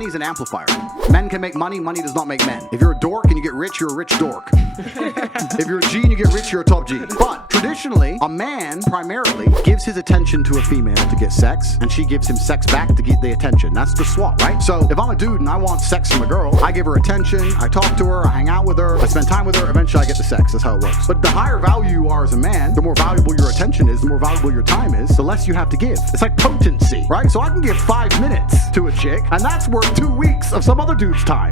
Money is an amplifier. Men can make money, money does not make men. If you're a dork and you get rich, you're a rich dork. If you're a G and you get rich, you're a top G. But traditionally, a man primarily gives his attention to a female to get sex, and she gives him sex back to get the attention. That's the swap, right? So if I'm a dude and I want sex from a girl, I give her attention, I talk to her, I hang out with her, I spend time with her, eventually I get the sex. That's how it works. But the higher value you are as a man, the more valuable your attention is, the more valuable your time is, the less you have to give. It's like potency, right? So I can give 5 minutes to a chick, and that's worth 2 weeks of some other dude's time.